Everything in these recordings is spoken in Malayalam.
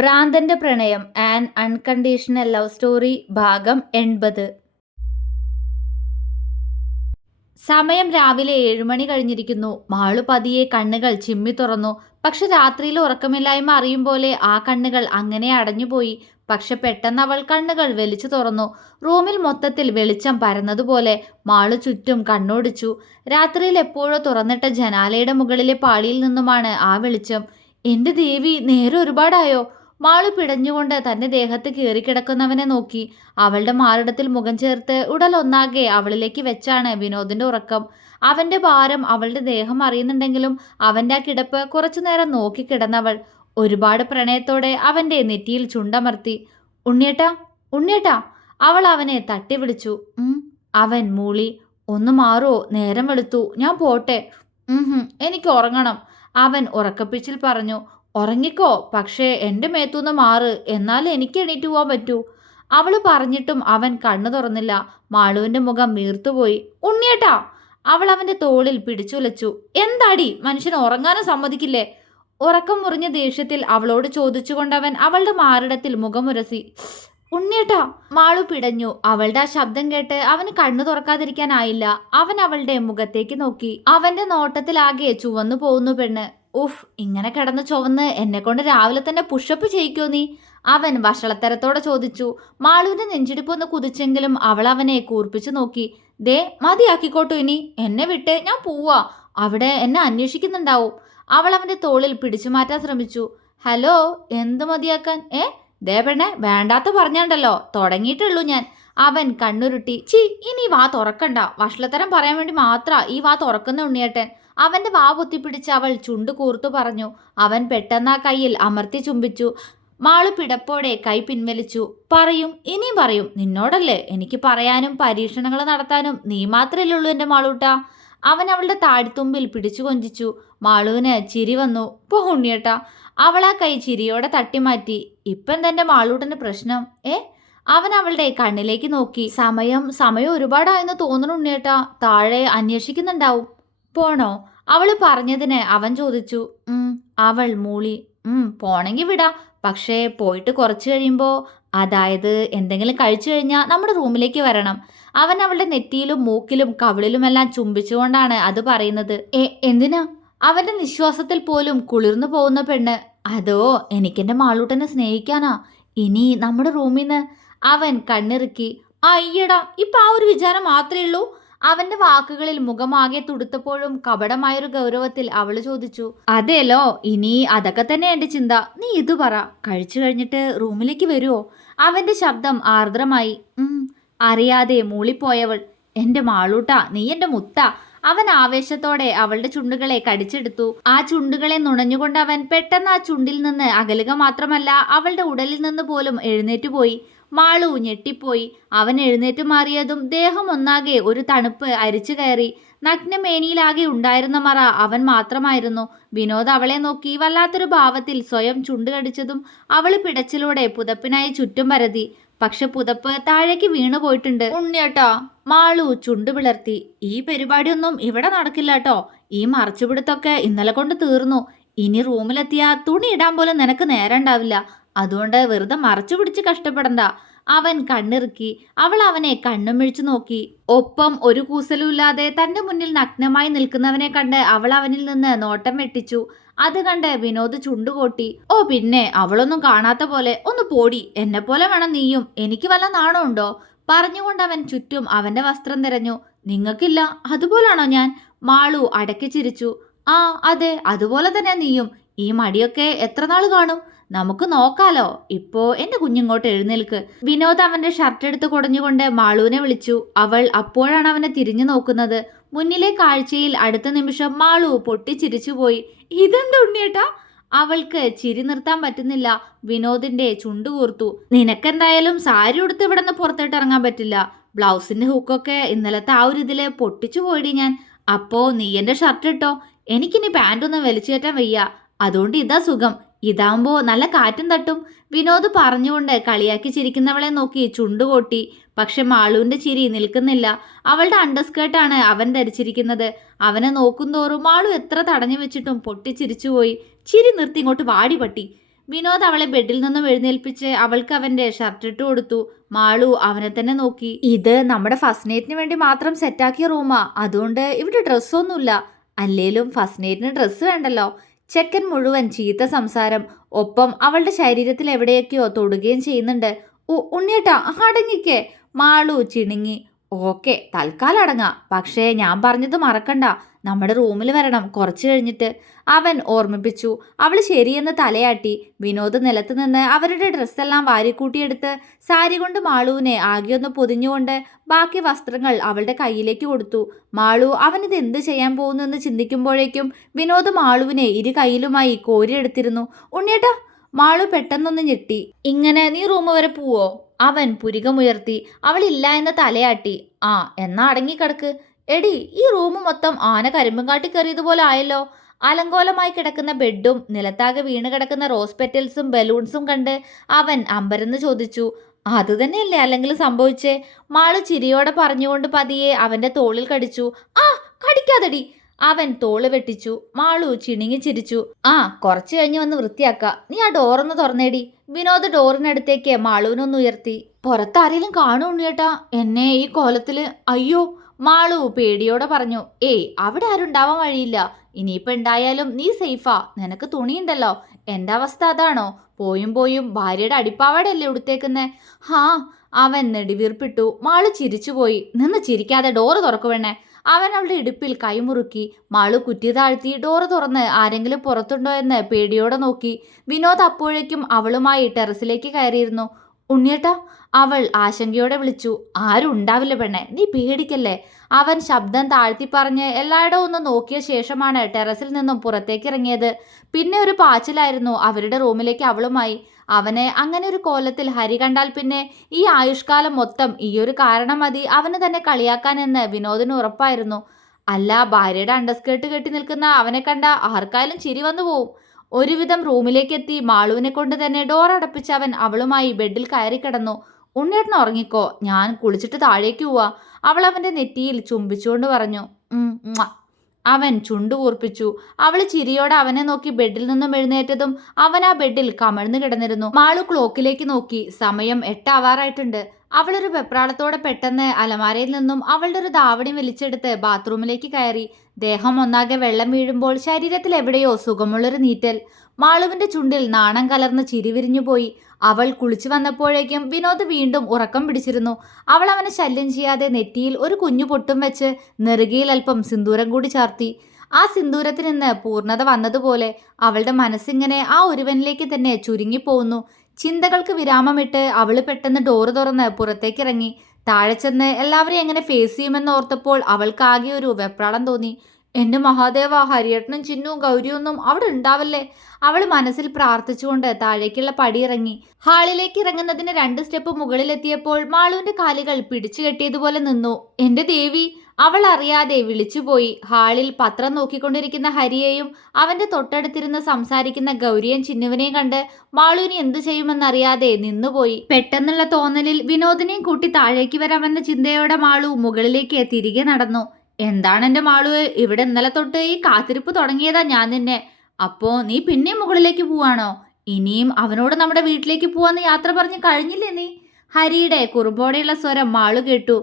ഭ്രാന്തന്റെ പ്രണയം ആൻഡ് അൺകണ്ടീഷണൽ ലവ് സ്റ്റോറി ഭാഗം എൺപത്. സമയം രാവിലെ ഏഴുമണി കഴിഞ്ഞിരിക്കുന്നു. മാളു പതിയെ കണ്ണുകൾ ചിമ്മി തുറന്നു. പക്ഷെ രാത്രിയിൽ ഉറക്കമില്ലായ്മ അറിയും പോലെ ആ കണ്ണുകൾ അങ്ങനെ അടഞ്ഞുപോയി പക്ഷെ പെട്ടെന്ന് അവൾ കണ്ണുകൾ വലിച്ചു തുറന്നു. റൂമിൽ മൊത്തത്തിൽ വെളിച്ചം പരന്നതുപോലെ മാളു ചുറ്റും കണ്ണോടിച്ചു. രാത്രിയിൽ എപ്പോഴോ തുറന്നിട്ട ജനാലയുടെ മുകളിലെ പാളിയിൽ നിന്നുമാണ് ആ വെളിച്ചം. എന്റെ ദേവി നേരെ ഒരുപാടായോ? മാളു പിടഞ്ഞുകൊണ്ട് തന്റെ ദേഹത്ത് കീറിക്കിടക്കുന്നവനെ നോക്കി. അവളുടെ മാറിടത്തിൽ മുഖം ചേർത്ത് ഉടലൊന്നാകെ അവളിലേക്ക് വെച്ചാണ് വിനോദിന്റെ ഉറക്കം. അവന്റെ ഭാരം അവളുടെ ദേഹം അറിയുന്നുണ്ടെങ്കിലും അവന്റെ ആ കിടപ്പ് കുറച്ചുനേരം നോക്കി കിടന്നവൾ ഒരുപാട് പ്രണയത്തോടെ അവന്റെ നെറ്റിയിൽ ചുണ്ടമർത്തി. ഉണ്ണിയേട്ടാ ഉണ്ണിയേട്ടാ അവൾ അവനെ തട്ടി വിളിച്ചു. അവൻ മൂളി ഒന്ന് മാറോ നേരം വെളുത്തു ഞാൻ പോട്ടെ. എനിക്ക് ഉറങ്ങണം. അവൻ ഉറക്കപ്പിച്ചിൽ പറഞ്ഞു ഉറങ്ങിക്കോ പക്ഷേ എന്റെ മേത്തുനിന്ന് മാറ് എന്നാൽ എനിക്ക് എണീറ്റ് പോകാൻ പറ്റൂ. അവൾ പറഞ്ഞിട്ടും അവൻ കണ്ണു തുറന്നില്ല. മാളുവിന്റെ മുഖം വീർത്തുപോയി. ഉണ്ണിയേട്ടാ! അവൾ അവന്റെ തോളിൽ പിടിച്ചുലച്ചു. എന്താടി? മനുഷ്യൻ ഉറങ്ങാനും സമ്മതിക്കില്ലേ? ഉറക്കം മുറിഞ്ഞ ദേഷ്യത്തിൽ അവളോട് ചോദിച്ചുകൊണ്ടവൻ അവളുടെ മാറിടത്തിൽ മുഖമുരസി. ഉണ്ണിയേട്ടാ! മാളു പിടഞ്ഞു. അവളുടെ ആ ശബ്ദം കേട്ട് അവന് കണ്ണു തുറക്കാതിരിക്കാനായില്ല. അവൻ അവളുടെ മുഖത്തേക്ക് നോക്കി. അവന്റെ നോട്ടത്തിലാകെ ചുവന്നു പോകുന്നു പെണ്ണ്. ഉഫ് ഇങ്ങനെ കിടന്ന് ചുവന്ന് എന്നെ കൊണ്ട് രാവിലെ തന്നെ പുഷപ്പ് ചെയ്യിക്കോ നീ? അവൻ വഷളത്തരത്തോടെ ചോദിച്ചു. മാളുവിന്റെ നെഞ്ചിടിപ്പ് ഒന്ന് കുതിച്ചെങ്കിലും അവൾ അവനെ കൂർപ്പിച്ചു നോക്കി. ദേ മതിയാക്കിക്കോട്ടു ഇനി. എന്നെ വിട്ട് ഞാൻ പോവാ. അവിടെ എന്നെ അന്വേഷിക്കുന്നുണ്ടാവും. അവൾ അവന്റെ തോളിൽ പിടിച്ചു മാറ്റാൻ ശ്രമിച്ചു. ഹലോ എന്ത് മതിയാക്കാൻ? ഏ? ദേ പെണ്ണെ വേണ്ടാത്ത പറഞ്ഞാണ്ടല്ലോ. തുടങ്ങിയിട്ടുള്ളൂ ഞാൻ. അവൻ കണ്ണുരുട്ടി. ചി ഇനി വാ തുറക്കണ്ട. വഷളത്തരം പറയാൻ വേണ്ടി മാത്ര ഈ വാ തുറക്കുന്ന ഉണ്ണിയേട്ടൻ. അവന്റെ വാ പൊത്തിപ്പിടിച്ച് അവൾ ചുണ്ടു കൂർത്തു പറഞ്ഞു അവൻ പെട്ടെന്ന് ആ കയ്യിൽ അമർത്തി ചുംബിച്ചു. മാളു പിടപ്പോടെ കൈ പിൻവലിച്ചു. പറയും ഇനിയും പറയും. നിന്നോടല്ലേ? എനിക്ക് പറയാനും പരീക്ഷണങ്ങൾ നടത്താനും നീ മാത്രമല്ലേ ഉള്ളൂ എന്റെ മാളൂട്ടാ. അവൻ അവളുടെ താഴ്ത്തുമ്പിൽ പിടിച്ചു കൊഞ്ചിച്ചു. മാളുവിന് ചിരി വന്നു. പോ ഉണ്ണിയേട്ട. അവൾ ആ കൈ ചിരിയോടെ തട്ടിമാറ്റി. ഇപ്പം തന്റെ മാളൂട്ടന്റെ പ്രശ്നം? ഏ? അവൻ അവളുടെ കണ്ണിലേക്ക് നോക്കി. സമയം സമയം ഒരുപാടായെന്ന് തോന്നുന്നു താഴെ അന്വേഷിക്കുന്നുണ്ടാവും. പോണോ? അവൾ പറഞ്ഞതിന് അവൻ ചോദിച്ചു ഉം അവൾ മൂളി. ഉം പോണെങ്കി വിടാ. പക്ഷേ പോയിട്ട് കുറച്ച് കഴിയുമ്പോൾ അതായത് എന്തെങ്കിലും കഴിച്ചു കഴിഞ്ഞാൽ നമ്മുടെ റൂമിലേക്ക് വരണം. അവൻ അവളുടെ നെറ്റിയിലും മൂക്കിലും കവിളിലുമെല്ലാം ചുംബിച്ചുകൊണ്ടാണ് അത് പറയുന്നത്. ഏ എന്തിനാ? അവന്റെ നിശ്വാസത്തിൽ പോലും കുളിർന്നു പോകുന്ന പെണ്ണ് അതോ എനിക്കെന്റെ മാളൂട്ടനെ സ്നേഹിക്കാനാ? ഇനി നമ്മുടെ റൂമിൽ നിന്ന് അവൻ കണ്ണിറുക്കി അയ്യടാ ഇപ്പൊ ആ ഒരു വിചാരം മാത്രമേ ഉള്ളൂ. അവന്റെ വാക്കുകളിൽ മുഖമാകെ തുടുത്തപ്പോഴും കപടമായൊരു ഗൗരവത്തിൽ അവൾ ചോദിച്ചു അതേലോ ഇനി അതൊക്കെ തന്നെ എന്റെ ചിന്ത. നീ ഇത് പറ. കഴിച്ചു കഴിഞ്ഞിട്ട് റൂമിലേക്ക് വരുമോ അവന്റെ ശബ്ദം ആർദ്രമായി അറിയാതെ മൂളിപ്പോയവൾ. എന്റെ മാളൂട്ട നീ എന്റെ മുത്ത. അവൻ ആവേശത്തോടെ അവളുടെ ചുണ്ടുകളെ കടിച്ചെടുത്തു. ആ ചുണ്ടുകളെ നുണഞ്ഞുകൊണ്ട് അവൻ പെട്ടെന്ന് ആ ചുണ്ടിൽ നിന്ന് അകലുക മാത്രമല്ല അവളുടെ ഉടലിൽ നിന്ന് പോലും എഴുന്നേറ്റുപോയി. മാളു ഞെട്ടിപ്പോയി. അവൻ എഴുന്നേറ്റ് മാറിയതും ദേഹം ഒന്നാകെ ഒരു തണുപ്പ് അരിച്ചു കയറി. നഗ്നമേനിയിലാകെ ഉണ്ടായിരുന്ന മറ അവൻ മാത്രമായിരുന്നു. വിനോദ് അവളെ നോക്കി വല്ലാത്തൊരു ഭാവത്തിൽ സ്വയം ചുണ്ടുകടിച്ചതും അവൾ പിടച്ചിലൂടെ പുതപ്പിനായി ചുറ്റും പരതി. പക്ഷെ പുതപ്പ് താഴേക്ക് വീണുപോയിട്ടുണ്ട് ഉണ്ണിയേട്ടാ. മാളു ചുണ്ടു പിളർത്തി. ഈ പരിപാടിയൊന്നും ഇവിടെ നടക്കില്ല കേട്ടോ ഈ മറച്ചുപിടുത്തൊക്കെ ഇന്നലെ കൊണ്ട് തീർന്നു. ഇനി റൂമിലെത്തിയ തുണി ഇടാൻ പോലും നിനക്ക് നേരം ഉണ്ടാവില്ല. അതുകൊണ്ട് വെറുതെ മറച്ചു പിടിച്ച് കഷ്ടപ്പെടണ്ട. അവൻ കണ്ണിറുക്കി അവൾ അവനെ കണ്ണുമിഴിച്ചു നോക്കി. ഒപ്പം ഒരു കൂസലുമില്ലാതെ തന്റെ മുന്നിൽ നഗ്നമായി നിൽക്കുന്നവനെ കണ്ട് അവൾ അവനിൽ നിന്ന് നോട്ടം വെട്ടിച്ചു. അത് കണ്ട് വിനോദ് ചുണ്ടുകോട്ടി ഓ പിന്നെ അവളൊന്നും കാണാത്ത പോലെ ഒന്ന് പോടി എന്നെ പോലെ വേണം നീയും. എനിക്ക് വല്ല നാണമുണ്ടോ? പറഞ്ഞുകൊണ്ട് അവൻ ചുറ്റും അവന്റെ വസ്ത്രം തിരഞ്ഞു. നിങ്ങൾക്കില്ല അതുപോലാണോ ഞാൻ? മാളു അടക്കി ചിരിച്ചു. ആ അതെ അതുപോലെ തന്നെ നീയും. ഈ മടിയൊക്കെ എത്ര നാൾ കാണും? നമുക്ക് നോക്കാലോ. ഇപ്പോ എന്റെ കുഞ്ഞിങ്ങോട്ട് എഴുന്നേൽക്ക്. വിനോദ് അവന്റെ ഷർട്ട് എടുത്ത് കുടഞ്ഞുകൊണ്ട് മാളുവിനെ വിളിച്ചു. അവൾ അപ്പോഴാണ് അവനെ തിരിഞ്ഞു നോക്കുന്നത്. മുന്നിലെ കാഴ്ചയിൽ അടുത്ത നിമിഷം മാളു പൊട്ടിച്ചിരിച്ചുപോയി ഇതെന്തുണ്ണിയേട്ടാ അവൾക്ക് ചിരി നിർത്താൻ പറ്റുന്നില്ല. വിനോദിന്റെ ചുണ്ടുകൂർത്തു നിനക്കെന്തായാലും സാരി ഉടുത്ത് ഇവിടെ നിന്ന് പുറത്തോട്ട് ഇറങ്ങാൻ പറ്റില്ല. ബ്ലൗസിന്റെ ഹുക്കൊക്കെ ഇന്നലത്തെ ആ ഒരു ഇതിൽ പൊട്ടിച്ചു പോയിടി ഞാൻ. അപ്പോ നീ എന്റെ ഷർട്ട് ഇട്ടോ? എനിക്കിനി പാന്റൊന്നും വലിച്ചു കയറ്റാൻ വയ്യ. അതുകൊണ്ട് ഇതാ സുഖം. ഇതാകുമ്പോ നല്ല കാറ്റും തട്ടും. വിനോദ് പറഞ്ഞുകൊണ്ട് കളിയാക്കി ചിരിക്കുന്നവളെ നോക്കി ചുണ്ടുകൊട്ടി. പക്ഷെ മാളുവിന്റെ ചിരി നിൽക്കുന്നില്ല. അവളുടെ അണ്ടർസ്കേർട്ടാണ് അവൻ ധരിച്ചിരിക്കുന്നത്. അവനെ നോക്കുന്തോറും മാളു എത്ര തടഞ്ഞു വെച്ചിട്ടും പൊട്ടിച്ചിരിച്ചുപോയി. ചിരി നിർത്തി ഇങ്ങോട്ട് വാടി പട്ടി. വിനോദ് അവളെ ബെഡിൽ നിന്നും എഴുന്നേൽപ്പിച്ച് അവൾക്ക് അവന്റെ ഷർട്ട് ഇട്ട് കൊടുത്തു. മാളു അവനെ തന്നെ നോക്കി. ഇത് നമ്മുടെ ഫസ്റ്റ് നൈറ്റിന് വേണ്ടി മാത്രം സെറ്റാക്കിയ റൂമാ അതുകൊണ്ട് ഇവിടെ ഡ്രസ്സൊന്നുമില്ല അല്ലേലും ഫസ്റ്റ് നൈറ്റിന് ഡ്രസ്സ് വേണ്ടല്ലോ. ചെക്കൻ മുഴുവൻ ചീത്ത സംസാരം. ഒപ്പം അവളുടെ ശരീരത്തിൽ എവിടെയൊക്കെയോ തൊടുകയും ചെയ്യുന്നുണ്ട്. ഉണ്ണിയേട്ടാ അടങ്ങിക്കേ. മാളു ചിണുങ്ങി. ഓക്കെ തൽക്കാലം അടങ്ങാം. പക്ഷേ ഞാൻ പറഞ്ഞത് മറക്കണ്ട. നമ്മുടെ റൂമിൽ വരണം. കുറച്ച് കഴിഞ്ഞിട്ട് അവൻ ഓർമ്മിപ്പിച്ചു. അവൾ ശരിയെന്ന് തലയാട്ടി. വിനോദ് നിലത്ത് നിന്ന് അവരുടെ ഡ്രസ്സെല്ലാം വാരിക്കൂട്ടിയെടുത്ത് സാരി കൊണ്ട് മാളുവിനെ ആകെയൊന്ന് പൊതിഞ്ഞുകൊണ്ട് ബാക്കി വസ്ത്രങ്ങൾ അവളുടെ കയ്യിലേക്ക് കൊടുത്തു. മാളു അവനിത് എന്ത് ചെയ്യാൻ പോകുന്നു എന്ന് ചിന്തിക്കുമ്പോഴേക്കും വിനോദ് മാളുവിനെ ഇരു കയ്യിലുമായി കോരിയെടുത്തിരുന്നു. ഉണ്ണിയേട്ടാ മാളു പെട്ടെന്നൊന്ന് ഞെട്ടി. ഇങ്ങനെ നീ റൂം വരെ പോവോ? അവൻ പുരികമുയർത്തി അവളില്ല എന്ന തലയാട്ടി. ആ എന്നാ അടങ്ങിക്കിടക്ക്. എടി ഈ റൂം മൊത്തം ആന കരിമ്പും കാട്ടി കയറിയതുപോലെ ആയല്ലോ. അലങ്കോലമായി കിടക്കുന്ന ബെഡും നിലത്താകെ വീണ് കിടക്കുന്ന റോസ് പെറ്റൽസും ബലൂൺസും കണ്ട് അവൻ അമ്പരന്ന് ചോദിച്ചു അത് തന്നെയല്ലേ അല്ലെങ്കിൽ സംഭവിച്ചേ? മാളു ചിരിയോടെ പറഞ്ഞുകൊണ്ട് പതിയെ അവന്റെ തോളിൽ കടിച്ചു ആ കടിക്കാതെടി. അവൻ തോൾ വെട്ടിച്ചു മാളു ചിണുങ്ങി ചിരിച്ചു. ആ കുറച്ചു കഴിഞ്ഞ് വന്ന് വൃത്തിയാക്ക. നീ ആ ഡോറൊന്ന് തുറന്നേടി. വിനോദ് ഡോറിനടുത്തേക്ക് മാളുവിനൊന്ന് ഉയർത്തി. പുറത്താരെങ്കിലും കാണൂ ഉണ്ണിയേട്ടാ എന്നെ ഈ കോലത്തിൽ അയ്യോ മാളു പേടിയോടെ പറഞ്ഞു. ഏയ് അവിടെ ആരും ഉണ്ടാവാൻ വഴിയില്ല. ഇനിയിപ്പോ ഉണ്ടായാലും നീ സേഫാ. നിനക്ക് തുണിയുണ്ടല്ലോ. എന്റെ അവസ്ഥ അതാണോ? പോയും പോയും ഭാര്യയുടെ അടിപ്പാവാടല്ലേ ഉടുത്തേക്കുന്നേ. ഹാ അവൻ നെടിവീർപ്പിട്ടു. മാളു ചിരിച്ചുപോയി. നിന്ന് ചിരിക്കാതെ ഡോറ് തുറക്കുവേണേ അവൻ അവളുടെ ഇടുപ്പിൽ കൈമുറുക്കി മാളു കുറ്റി താഴ്ത്തി ഡോറ് തുറന്ന് ആരെങ്കിലും പുറത്തുണ്ടോ എന്ന് പേടിയോടെ നോക്കി. വിനോദ് അപ്പോഴേക്കും അവളുമായി ടെറസിലേക്ക് കയറിയിരുന്നു. ഉണ്ണിയേട്ടാ അവൾ ആശങ്കയോടെ വിളിച്ചു. ആരും ഉണ്ടാവില്ല പെണ്ണെ നീ പേടിക്കല്ലേ? അവൻ ശബ്ദം താഴ്ത്തി പറഞ്ഞ് എല്ലായിടവും ഒന്ന് നോക്കിയ ശേഷമാണ് ടെറസിൽ നിന്നും പുറത്തേക്ക് ഇറങ്ങിയത്. പിന്നെ ഒരു പാച്ചിലായിരുന്നു അവരുടെ റൂമിലേക്ക് അവളുമായി. അവനെ അങ്ങനെ ഒരു കോലത്തിൽ ഹരി കണ്ടാൽ പിന്നെ ഈ ആയുഷ്കാലം മൊത്തം ഈ ഒരു കാരണം മതി. അവന് തന്നെ കളിയാക്കാനെന്ന് വിനോദിന് ഉറപ്പായിരുന്നു. അല്ല ഭാര്യയുടെ അണ്ടർസ്കേർട്ട് കെട്ടി നിൽക്കുന്ന അവനെ കണ്ട ആർക്കായാലും ചിരി വന്നു പോവും. ഒരുവിധം റൂമിലേക്ക് എത്തി മാളുവിനെ കൊണ്ട് തന്നെ ഡോർ അടപ്പിച്ച് അവൻ അവളുമായി ബെഡിൽ കയറി കിടന്നു. ഉണ്ണേട്ടൻ ഉറങ്ങിക്കോ. ഞാൻ കുളിച്ചിട്ട് താഴേക്ക് പോവാ. അവൾ അവന്റെ നെറ്റിയിൽ ചുംബിച്ചുകൊണ്ട് പറഞ്ഞു. അവൻ ചുണ്ടു കൂർപ്പിച്ചു. അവൾ ചിരിയോടെ അവനെ നോക്കി ബെഡിൽ നിന്നും എഴുന്നേറ്റതും അവൻ ആ ബെഡിൽ കമഴ്ന്നു കിടന്നിരുന്നു. മാളു ക്ലോക്കിലേക്ക് നോക്കി. സമയം എട്ടാവാറായിട്ടുണ്ട്. അവളൊരു വെപ്രാളത്തോടെ പെട്ടെന്ന് അലമാരയിൽ നിന്നും അവളുടെ ഒരു ധാവണി വലിച്ചെടുത്ത് ബാത്റൂമിലേക്ക് കയറി. ദേഹം ഒന്നാകെ വെള്ളം വീഴുമ്പോൾ ശരീരത്തിൽ എവിടെയോ സുഖമുള്ളൊരു നീറ്റൽ. മാളുവിന്റെ ചുണ്ടിൽ നാണം കലർന്ന് ചിരി വിരിഞ്ഞുപോയി അവൾ കുളിച്ചു വന്നപ്പോഴേക്കും വിനോദ് വീണ്ടും ഉറക്കം പിടിച്ചിരുന്നു. അവൾ അവനെ ശല്യം ചെയ്യാതെ നെറ്റിയിൽ ഒരു കുഞ്ഞു പൊട്ടും വെച്ച് നെറുകയിൽ അല്പം സിന്ദൂരം കൂടി ചാർത്തി. ആ സിന്ദൂരത്തിൽ നിന്ന് പൂർണത വന്നതുപോലെ അവളുടെ മനസ്സിങ്ങനെ ആ ഒരുവനിലേക്ക് തന്നെ ചുരുങ്ങിപ്പോകുന്നു ചിന്തകൾക്ക് വിരാമമിട്ട് അവൾ പെട്ടെന്ന് ഡോറ് തുറന്ന് പുറത്തേക്കിറങ്ങി. താഴെ ചെന്ന് എല്ലാവരെയും എങ്ങനെ ഫേസ് ചെയ്യുമെന്ന് ഓർത്തപ്പോൾ അവൾക്കാകെ ഒരു വെപ്രാളം തോന്നി. എന്റെ മഹാദേവ ഹരിയേട്ടനും ചിന്നുവും ഗൗരിയൊന്നും അവിടെ ഉണ്ടാവല്ലേ? അവൾ മനസ്സിൽ പ്രാർത്ഥിച്ചുകൊണ്ട് താഴേക്കുള്ള പടിയിറങ്ങി. ഹാളിലേക്ക് ഇറങ്ങുന്നതിന് രണ്ട് സ്റ്റെപ്പ് മുകളിലെത്തിയപ്പോൾ മാളുവിന്റെ കാലുകൾ പിടിച്ചു കെട്ടിയതുപോലെ നിന്നു. എന്റെ ദേവി അവൾ അറിയാതെ വിളിച്ചുപോയി. ഹാളിൽ പത്രം നോക്കിക്കൊണ്ടിരിക്കുന്ന ഹരിയെയും അവന്റെ തൊട്ടടുത്തിരുന്ന് സംസാരിക്കുന്ന ഗൗരിയും ചിന്നുവിനെയും കണ്ട് മാളുവിന് എന്തു ചെയ്യുമെന്നറിയാതെ നിന്നുപോയി. പെട്ടെന്നുള്ള തോന്നലിൽ വിനോദിനെയും കൂട്ടി താഴേക്ക് വരാമെന്ന ചിന്തയോടെ മാളു മുകളിലേക്ക് തിരികെ നടന്നു. എന്താണ് എന്റെ മാളു? ഇവിടെ ഇന്നലെ തൊട്ട് ഈ കാത്തിരിപ്പ് തുടങ്ങിയതാ ഞാൻ നിന്നെ. അപ്പോ നീ പിന്നെയും മുകളിലേക്ക് പോവാണോ? ഇനിയും അവനോട് നമ്മുടെ വീട്ടിലേക്ക് പോവാന്ന് യാത്ര പറഞ്ഞ് കഴിഞ്ഞില്ലേ നീ? ഹരിയുടെ കുറുമ്പോടെയുള്ള സ്വരം മാളു കേട്ടു.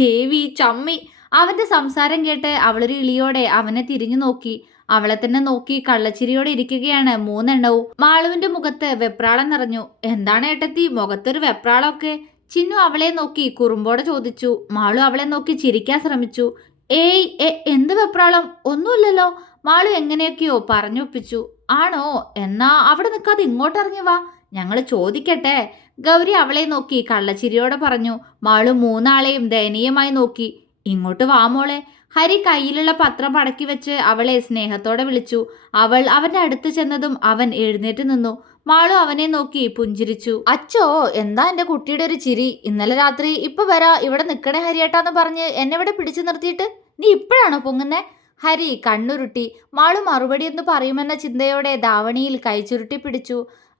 ദേവി ചമ്മി അവന്റെ സംസാരം കേട്ട് അവളൊരു ഇളിയോടെ അവനെ തിരിഞ്ഞു നോക്കി. അവളെ തന്നെ നോക്കി കള്ളച്ചിരിയോടെ ഇരിക്കുകയാണ് മൂന്നെണ്ണവും. മാളുവിന്റെ മുഖത്ത് വെപ്രാളം നിറഞ്ഞു. എന്താണ് ഏട്ടത്തി മുഖത്തൊരു വെപ്രാളമൊക്കെ? ചിന്നു അവളെ നോക്കി കുറുമ്പോടെ ചോദിച്ചു. മാളു അവളെ നോക്കി ചിരിക്കാൻ ശ്രമിച്ചു. ഏയ് എ എന്ത് വെപ്രാളം? ഒന്നുമില്ലല്ലോ. മാളു എങ്ങനെയൊക്കെയോ പറഞ്ഞൊപ്പിച്ചു. ആണോ? എന്നാ അവിടെ നിൽക്കാതെ ഇങ്ങോട്ട് ഇറങ്ങി വാ. ഞങ്ങൾ ചോദിക്കട്ടെ. ഗൗരി അവളെ നോക്കി കള്ളച്ചിരിയോടെ പറഞ്ഞു. മാളു മൂന്നാളെയും ദയനീയമായി നോക്കി. ഇങ്ങോട്ട് വാമോളെ ഹരി കയ്യിലുള്ള പത്രം മടക്കി വെച്ച് അവളെ സ്നേഹത്തോടെ വിളിച്ചു. അവൾ അവന്റെ അടുത്ത് ചെന്നതും അവൻ എഴുന്നേറ്റ് നിന്നു. മാളു അവനെ നോക്കി പുഞ്ചിരിച്ചു. അച്ചോ എന്താ എന്റെ കുട്ടിയുടെ ഒരു ചിരി? ഇന്നലെ രാത്രി ഇപ്പൊ വരാ ഇവിടെ നിക്കണേ ഹരിയേട്ടാന്ന് പറഞ്ഞ് എന്നെ ഇവിടെ പിടിച്ചു നിർത്തിയിട്ട്? നീ ഇപ്പോഴാണോ പൊങ്ങുന്നേ? ഹരി കണ്ണുരുട്ടി മാളു മറുപടി എന്ന് പറയുമെന്ന ചിന്തയോടെ ധാവണിയിൽ കൈച്ചുരുട്ടി പിടിച്ചു.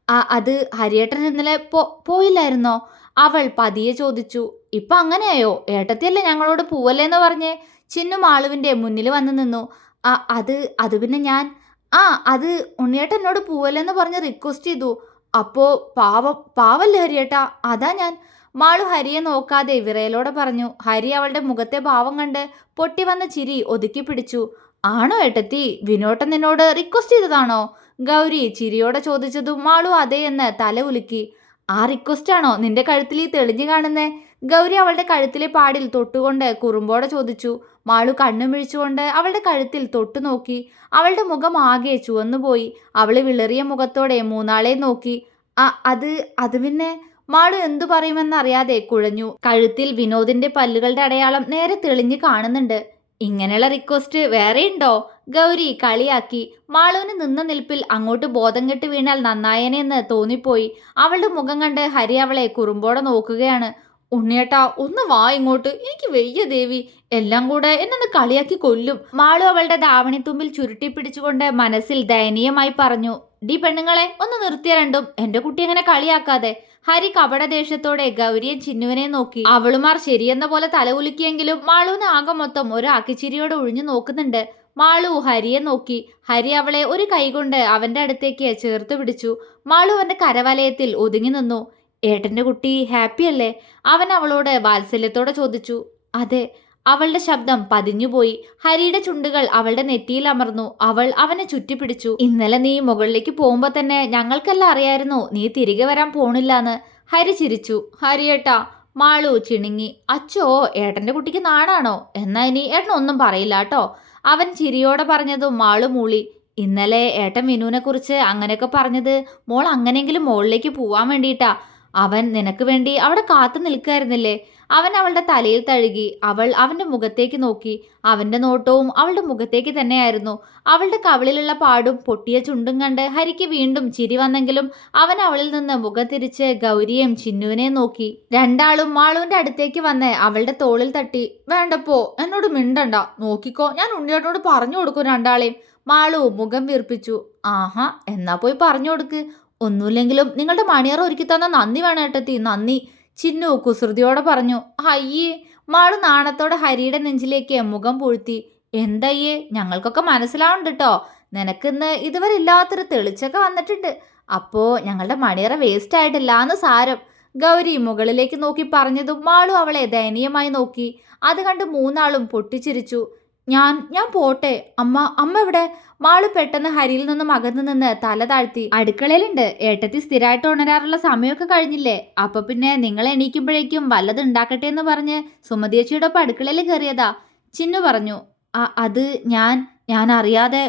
ആ അത് ഹരിയേട്ടൻ ഇന്നലെ പോ പോയില്ലായിരുന്നോ? അവൾ പതിയെ ചോദിച്ചു. ഇപ്പൊ അങ്ങനെയായോ? ഏട്ടത്തിയല്ലേ ഞങ്ങളോട് പോവല്ലേന്ന് പറഞ്ഞ്? ചിന്നു മാളുവിന്റെ മുന്നിൽ വന്നു നിന്നു. ആ അത് അത് പിന്നെ ഞാൻ ആ അത് ഉണ്ണിയേട്ടൻ എന്നോട് പോവല്ലെന്ന് പറഞ്ഞ് റിക്വസ്റ്റ് ചെയ്തു. അപ്പോ പാവം പാവല്ലേ ഹരിയേട്ടാ? അതാ ഞാൻ. മാളു ഹരിയെ നോക്കാതെ വിറയലോടെ പറഞ്ഞു. ഹരി അവളുടെ മുഖത്തെ ഭാവം കണ്ട് പൊട്ടി വന്ന ചിരി ഒതുക്കി പിടിച്ചു. ആണോ ഏട്ടത്തി? വിനോട്ടൻ എന്നോട് റിക്വസ്റ്റ് ചെയ്തതാണോ? ഗൗരി ചിരിയോടെ ചോദിച്ചതും മാളു അതേ എന്ന് തല ഉലുക്കി. ആ റിക്വസ്റ്റ് ആണോ നിന്റെ കഴുത്തിൽ ഈ തെളിഞ്ഞു കാണുന്നേ? ഗൗരി അവളുടെ കഴുത്തിലെ പാടിൽ തൊട്ടുകൊണ്ട് കുറുമ്പോടെ ചോദിച്ചു. മാളു കണ്ണു മിഴിച്ചുകൊണ്ട് അവളുടെ കഴുത്തിൽ തൊട്ടു നോക്കി. അവളുടെ മുഖം ആകെ ചുവന്നുപോയി. അവൾ വിളറിയ മുഖത്തോടെ മൂന്നാളെ നോക്കി. ആ അത് അത് പിന്നെ മാളു എന്തു പറയുമെന്നറിയാതെ കുഴഞ്ഞു. കഴുത്തിൽ വിനോദിന്റെ പല്ലുകളുടെ അടയാളം നേരെ തെളിഞ്ഞു കാണുന്നുണ്ട്. ഇങ്ങനെയുള്ള റിക്വസ്റ്റ് വേറെയുണ്ടോ ഗൗരി കളിയാക്കി. മാളുവിന് നിന്ന നിൽപ്പിൽ അങ്ങോട്ട് ബോധം കെട്ട് വീണാൽ നന്നായനെ എന്ന് തോന്നിപ്പോയി. അവളുടെ മുഖം കണ്ട് ഹരി അവളെ കുറുമ്പോടെ നോക്കുകയാണ്. ഉണ്ണിയേട്ടാ ഒന്ന് വാ ഇങ്ങോട്ട്. എനിക്ക് വെയ്യ ദേവി. എല്ലാം കൂടെ എന്നൊന്ന് കളിയാക്കി കൊല്ലും. മാളു അവളുടെ ദാവണിത്തുമ്പിൽ ചുരുട്ടി പിടിച്ചുകൊണ്ട് മനസ്സിൽ ദയനീയമായി പറഞ്ഞു ഡി പെണ്ണുങ്ങളെ ഒന്ന് നിർത്തിയ രണ്ടും. എന്റെ കുട്ടി അങ്ങനെ കളിയാക്കാതെ? ഹരി കപടദേശത്തോടെ ഗൗരിയെ ചിന്നുവിനെ നോക്കി. അവളുമാർ ശരിയെന്ന പോലെ തല ഉലുക്കിയെങ്കിലും മാളുവിന് ആകെ മൊത്തം ഒരു ആക്കിച്ചിരിയോടെ ഒഴിഞ്ഞു നോക്കുന്നുണ്ട്. മാളു ഹരിയെ നോക്കി. ഹരി അവളെ ഒരു കൈകൊണ്ട് അവന്റെ അടുത്തേക്ക് ചേർത്ത് പിടിച്ചു. മാളു അവന്റെ കരവലയത്തിൽ ഒതുങ്ങി നിന്നു. ഏട്ടന്റെ കുട്ടി ഹാപ്പി അല്ലേ? അവൻ അവളോട് വാത്സല്യത്തോടെ ചോദിച്ചു. അതെ അവളുടെ ശബ്ദം പതിഞ്ഞുപോയി ഹരിയുടെ ചുണ്ടുകൾ അവളുടെ നെറ്റിയിൽ അമർന്നു. അവൾ അവനെ ചുറ്റിപ്പിടിച്ചു ഇന്നലെ നീ മുകളിലേക്ക് പോകുമ്പോ തന്നെ ഞങ്ങൾക്കെല്ലാം അറിയായിരുന്നു നീ തിരികെ വരാൻ പോണില്ലാന്ന്. ഹരി ചിരിച്ചു. ഹരിയേട്ടാ മാളു ചിണുങ്ങി. അച്ചോ ഏട്ടന്റെ കുട്ടിക്ക് നാണാണോ? എന്നാ ഇനി ഏട്ടൻ ഒന്നും പറയില്ല കേട്ടോ അവൻ ചിരിയോടെ പറഞ്ഞതും മാളു മൂളി. ഇന്നലെ ഏട്ടൻ വിനുവിനെ കുറിച്ച് അങ്ങനെയൊക്കെ പറഞ്ഞത് മോൾ അങ്ങനെയെങ്കിലും മുകളിലേക്ക് പോവാൻ വേണ്ടിയിട്ടാ. അവൻ നിനക്ക് വേണ്ടി അവിടെ കാത്തു നിൽക്കായിരുന്നില്ലേ? അവൻ അവളുടെ തലയിൽ തഴുകി അവൾ അവന്റെ മുഖത്തേക്ക് നോക്കി. അവന്റെ നോട്ടവും അവളുടെ മുഖത്തേക്ക് തന്നെയായിരുന്നു. അവളുടെ കവിളിലുള്ള പാടും പൊട്ടിയ ചുണ്ടും കണ്ട് ഹരിക്ക് വീണ്ടും ചിരി വന്നെങ്കിലും അവൻ അവളിൽ നിന്ന് മുഖം തിരിച്ച് ഗൗരിയെയും ചിന്നുവിനെയും നോക്കി. രണ്ടാളും മാളുവിന്റെ അടുത്തേക്ക് വന്ന് അവളുടെ തോളിൽ തട്ടി വേണ്ടപ്പോ എന്നോട് മിണ്ടണ്ട. നോക്കിക്കോ ഞാൻ ഉണ്ണിയേട്ടനോട് പറഞ്ഞു കൊടുക്കും രണ്ടാളെയും. മാളു മുഖം വീർപ്പിച്ചു. ആഹാ എന്നാ പോയി പറഞ്ഞു കൊടുക്ക്. ഒന്നുമില്ലെങ്കിലും നിങ്ങളുടെ മണിയറ ഒരുക്കി തന്ന നന്ദി വേണം ഏട്ടത്തി. നന്ദി. ചിന്നു കുസൃതിയോടെ പറഞ്ഞു അയ്യേ മാൾ നാണത്തോടെ ഹരിയുടെ നെഞ്ചിലേക്ക് മുഖം പൂഴ്ത്തി. എന്തയ്യേ ഞങ്ങൾക്കൊക്കെ മനസ്സിലാവുന്നുണ്ട് കേട്ടോ നിനക്കിന്ന് ഇതുവരെ ഇല്ലാത്തൊരു തെളിച്ചൊക്കെ വന്നിട്ടുണ്ട്. അപ്പോ ഞങ്ങളുടെ മണിയറ വേസ്റ്റ് ആയിട്ടില്ല എന്ന് സാരം. ഗൗരി മുകളിലേക്ക് നോക്കി പറഞ്ഞതും മാളു അവളെ ദയനീയമായി നോക്കി. അത് കണ്ട് മൂന്നാളും പൊട്ടിച്ചിരിച്ചു. ഞാൻ ഞാൻ പോട്ടെ. അമ്മ അമ്മ എവിടെ? മാൾ പെട്ടെന്ന് ഹരിയിൽ നിന്നും അകന്നു നിന്ന് തല താഴ്ത്തി. അടുക്കളയിലുണ്ട്. ഏട്ടത്തി സ്ഥിരമായിട്ട് ഉണരാറുള്ള സമയമൊക്കെ കഴിഞ്ഞില്ലേ? അപ്പൊ പിന്നെ നിങ്ങൾ എണീക്കുമ്പോഴേക്കും വല്ലത് ഉണ്ടാക്കട്ടെ എന്ന് പറഞ്ഞ് സുമതിയച്ചിയുടെ ഒപ്പം അടുക്കളയിൽ കയറിയതാ. ചിന്നു പറഞ്ഞു ആ അത് ഞാൻ ഞാൻ അറിയാതെ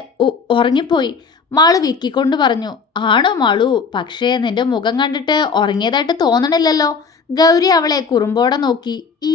ഉറങ്ങിപ്പോയി. മാൾ വിക്കിക്കൊണ്ട് പറഞ്ഞു ആണോ മാളു? പക്ഷേ നിന്റെ മുഖം കണ്ടിട്ട് ഉറങ്ങിയതായിട്ട് തോന്നണില്ലല്ലോ. ഗൗരി അവളെ കുറുമ്പോടെ നോക്കി. ഈ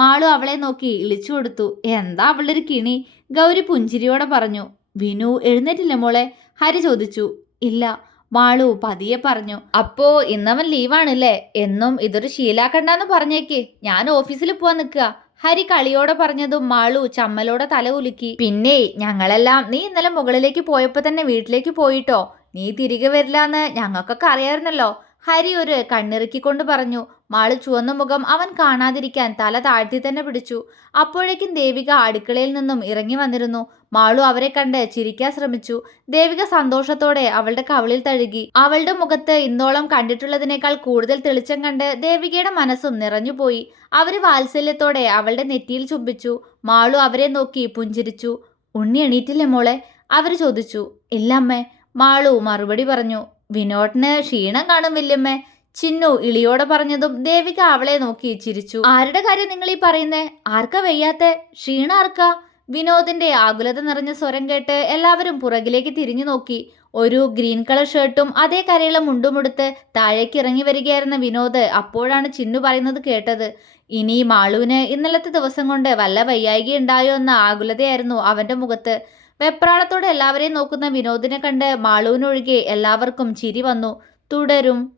മാളു അവളെ നോക്കി ഇളിച്ചു കൊടുത്തു. എന്താ അവളുടെ ഒരു കിണി? ഗൗരി പുഞ്ചിരിയോടെ പറഞ്ഞു. വിനു എഴുന്നേറ്റില്ല മോളെ. ഹരി ചോദിച്ചു. ഇല്ല. മാളു പതിയെ പറഞ്ഞു. അപ്പോ ഇന്നവൻ ലീവാണല്ലേ? എന്നും ഇതൊരു ശീലാക്കണ്ടെന്ന് പറഞ്ഞേക്ക്. ഞാൻ ഓഫീസിൽ പോവാൻ നിൽക്കുക. ഹരി കളിയോടെ പറഞ്ഞതും മാളു ചമ്മലോടെ തല ഉലുക്കി പിന്നെ ഞങ്ങളെല്ലാം നീ ഇന്നലെ മുകളിലേക്ക് പോയപ്പോ തന്നെ വീട്ടിലേക്ക് പോയിട്ടോ? നീ തിരികെ വരില്ലാന്ന് ഞങ്ങൾക്കൊക്കെ അറിയായിരുന്നല്ലോ. ഹരി ഒരു കണ്ണിറുക്കിക്കൊണ്ട് പറഞ്ഞു. മാളു ചുവന്ന മുഖം അവൻ കാണാതിരിക്കാൻ തല താഴ്ത്തി തന്നെ പിടിച്ചു. അപ്പോഴേക്കും ദേവിക അടുക്കളയിൽ നിന്നും ഇറങ്ങി വന്നിരുന്നു. മാളു അവരെ കണ്ട് ചിരിക്കാൻ ശ്രമിച്ചു. ദേവിക സന്തോഷത്തോടെ അവളുടെ കവിളിൽ തഴുകി. അവളുടെ മുഖത്ത് ഇന്നോളം കണ്ടിട്ടുള്ളതിനേക്കാൾ കൂടുതൽ തെളിച്ചം കണ്ട് ദേവികയുടെ മനസ്സും നിറഞ്ഞുപോയി. അവർ വാത്സല്യത്തോടെ അവളുടെ നെറ്റിയിൽ ചുംബിച്ചു. മാളു അവരെ നോക്കി പുഞ്ചിരിച്ചു. ഉണ്ണി എണീറ്റില്ലേ മോളെ? അവർ ചോദിച്ചു. ഇല്ലമ്മേ. മാളു മറുപടി പറഞ്ഞു. വിനോട്ടിന് ക്ഷീണം കാണും വല്യമ്മേ. ചിന്നു ഇളിയോടെ പറഞ്ഞതും ദേവിക അവളെ നോക്കി ചിരിച്ചു. ആരുടെ കാര്യം നിങ്ങൾ ഈ പറയുന്നേ? ആർക്ക വയ്യാത്തെ? ക്ഷീണ ആർക്കാ? വിനോദിന്റെ ആകുലത നിറഞ്ഞ സ്വരം കേട്ട് എല്ലാവരും പുറകിലേക്ക് തിരിഞ്ഞു നോക്കി. ഒരു ഗ്രീൻ കളർ ഷർട്ടും അതേ കരയുള്ള മുണ്ടുമുടുത്ത് താഴേക്ക് ഇറങ്ങി വരികയായിരുന്ന വിനോദ് അപ്പോഴാണ് ചിന്നു പറയുന്നത് കേട്ടത്. ഇനി മാളുവിന് ഇന്നലത്തെ ദിവസം കൊണ്ട് വല്ല വയ്യായിക ഉണ്ടായോ എന്ന ആകുലതയായിരുന്നു അവന്റെ മുഖത്ത്. വെപ്രാളത്തോടെ എല്ലാവരെയും നോക്കുന്ന വിനോദിനെ കണ്ട് മാളുവിനൊഴികെ എല്ലാവർക്കും ചിരി വന്നു. തുടരും.